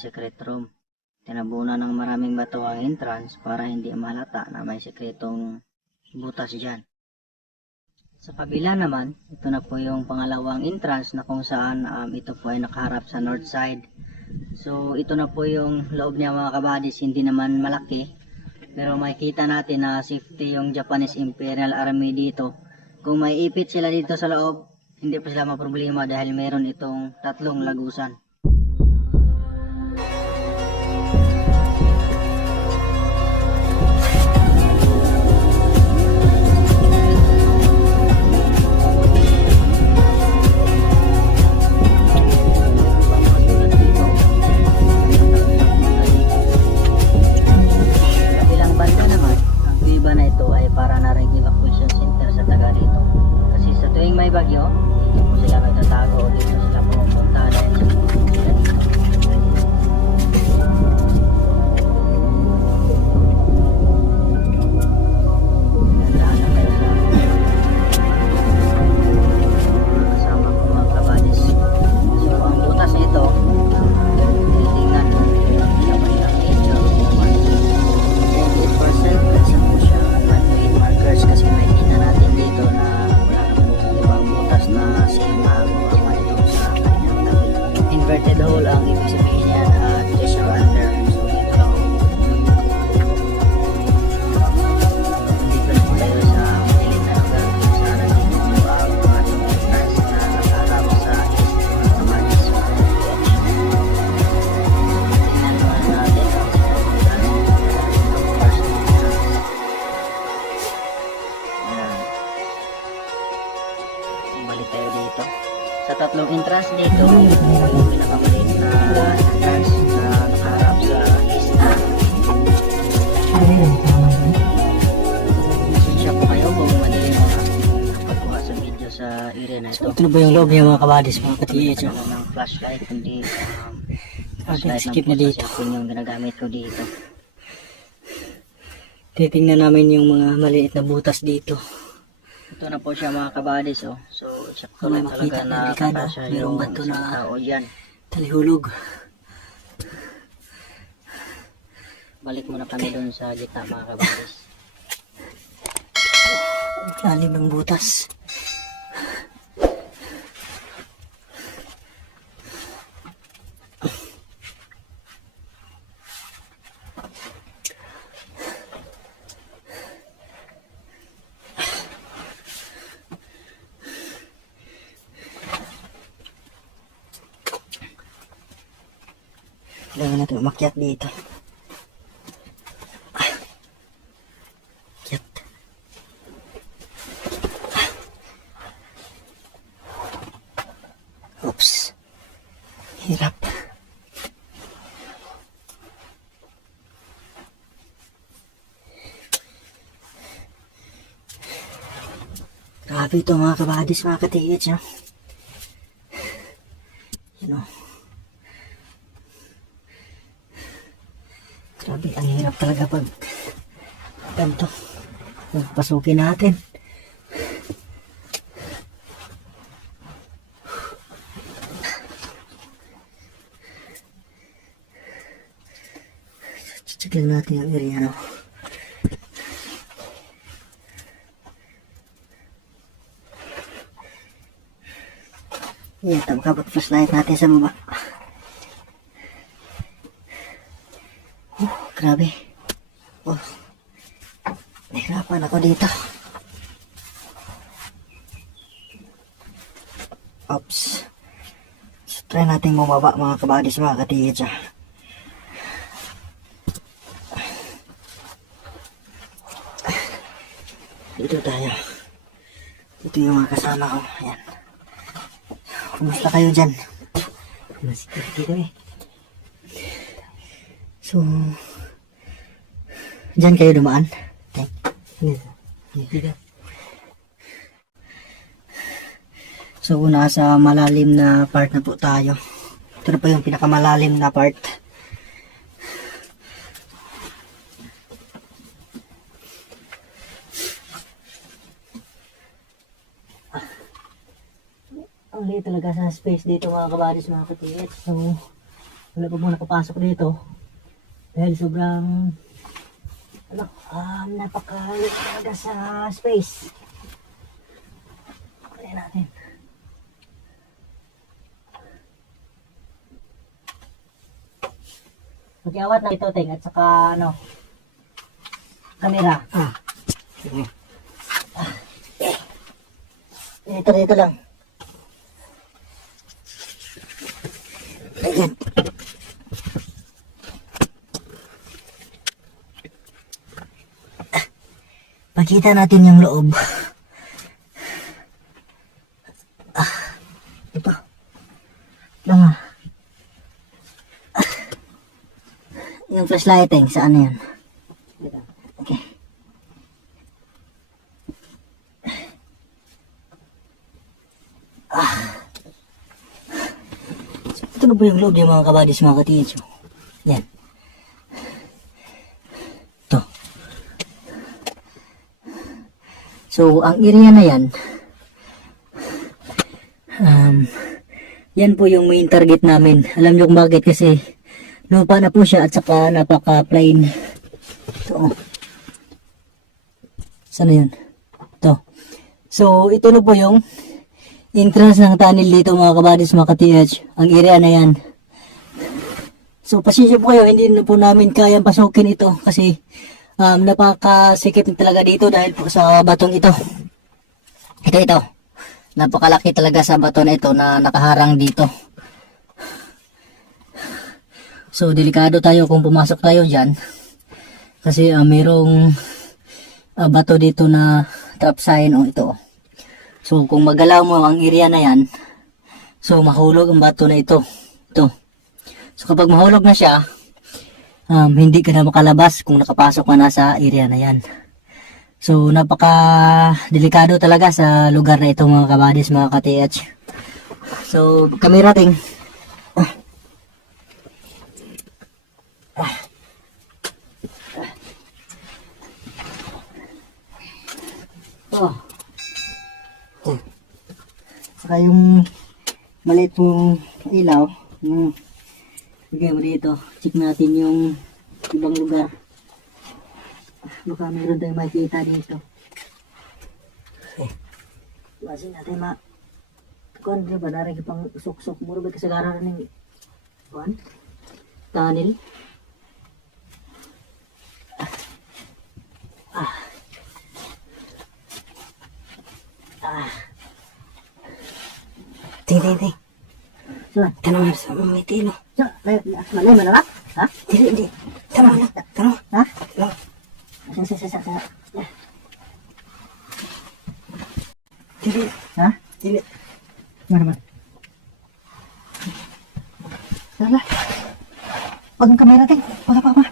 secret room. Tinabunan ng maraming bato ang entrance para hindi malata na may sekretong butas dyan. Sa kabila naman, ito na po yung pangalawang entrance na kung saan ito po ay nakaharap sa north side. So ito na po yung loob niya mga kabadis, hindi naman malaki. Pero makikita natin na safety yung Japanese Imperial Army dito. Kung may ipit sila dito sa loob, hindi pa sila maproblema dahil meron itong tatlong lagusan. May bagyo, dito po sila nagtatago, dito sila pumunta dahil sa sila dito. Gandaan na tayo sa kasama ko mga kabadis. So ang butas nito, titingnan ko sa malilang age of 98% kasi po siya man-made markers kasi makikita natin dito na na sima ang ito sa kanyang tabi. Inverted hole ang ibig sabihin yan at pressure under. So dito lang. Dito na po tayo sa maliit na lugar kung saan nandito po ang ating entrance na nakaharap sa east mga kabadis. Tingnan naman natin ang sinabutan ng first entrance. Balik tayo dito. Sa tatlong entrance dito, yung pinakamaliit na entrance na nakaharap sa east. Pasensya po kayo kung mali pagkuha sa video sa area na ito. So, ito na ba yung loob niya mga kabadis, mga katiyo? Ng flashlight, hindi flashlight skip na dito. Yung ginagamit ko dito. Titingnan namin yung mga maliit na butas dito. Ito na po siya mga kabadis, oh. So, sakto May lang talaga makita na na delikado. kasya Mayroong yung bato isang na tao dyan. talihulog. Balik muna kami dun sa gitna mga kabadis. Lalim ng butas. Kailangan natin umakyat dito. Akyat. Oops. Hirap. Grabe ito mga kabadis, mga katiyits. Yun o. Grabe, ang hirap talaga pag ganito. Pasukin natin. Check lang natin ang area, no? Yan, tabakabot flashlight natin sa baba. Grabe. Oh. Nahirapan ako dito. Oops. So, try natin bumaba mga kabadis, mga katiyits. Dito tayo. Ito yung mga kasama ko. Ayan. Kumusta kayo dyan? Masikip dito eh. So, dyan kayo dumaan. So, nasa malalim na part na po tayo. Ito na po yung pinakamalalim na part. Ang liit talaga sa space dito mga kabadis, mga katiyet. So, wala pa muna nakapasok dito. Dahil sobrang, napakalit talaga sa space. Kaya natin. Mag-iawat na ito, Ting, at saka, kamera. Sige. Dito lang. Ayan. Pakita natin yung loob. Ito. Lang. Yung flashlighting, saan na yan? Okay. Ito na ba yung loob yung mga kabadis, mga ka-TH? Yan. Ito. So, ang area na yan, yan po yung main target namin. Alam nyo kung bakit, kasi lupa na po siya at saka napaka-plain. Ito. Sana yun? Ito. So, ito na po yung entrance ng tunnel dito, mga kabadis, mga ka-TH. Ang area na yan. So, pasensya po kayo, hindi na po namin kayang pasukin ito kasi napakasikip talaga dito dahil po sa batong ito. Ito. Napakalaki talaga sa bato na ito na nakaharang dito. So, delikado tayo kung pumasok tayo dyan. Kasi mayroong bato dito na trap sign. Ito. So, kung magalaw mo ang area na yan, so, mahulog ang bato na ito. Ito. So, kapag mahulog na siya, hindi ka na makalabas kung nakapasok ka na sa area na yan. So, napaka-delikado talaga sa lugar na ito, mga kabadis, mga ka-TH. So, kamera, Ting. Saka yung maliit mong ilaw, yung bigay mo dito, check natin yung ibang lugar. Baka meron tayong makikita dito. Basin natin kuan, di ba, narin pang suksok mo rin ba kasagaran ng kuan? Tunnel. Ting. Saan? Tanong sa mga tilo. Malay mo na ba? Ha? Hindi. Tanong. Ha? Sa. Hindi. Ha? Hindi. Mana? Sala. Pag ang kamera, Ting. Wala pa.